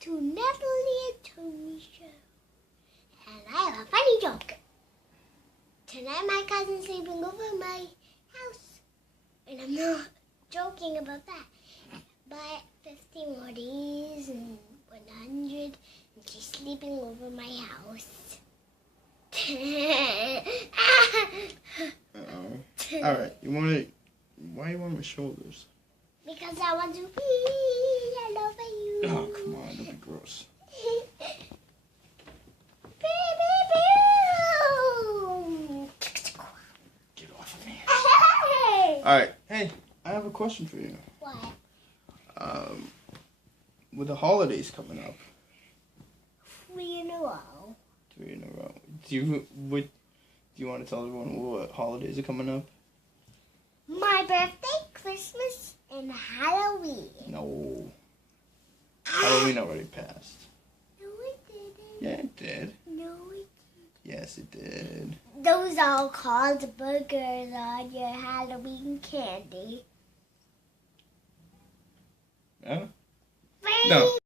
to Natalie and Tony Show. And I have a funny joke. Tonight my cousin's sleeping over my house. And I'm not joking about that. But 50 more days and 100 and she's sleeping over my house. Uh-oh. Alright, why you want my shoulders? Because I want to be all over you. Oh, come on, don't be gross. Get off of me. Alright, hey, I have a question for you. What? With the holidays coming up. 3 in a row. 3 in a row. Do you want to tell everyone what holidays are coming up? My birthday, Christmas, and Halloween. No. Halloween already passed. No, it didn't. Yeah, it did. No, it Yes, it did. didn't. Those are called burgers on your Halloween candy. Huh? Right? No.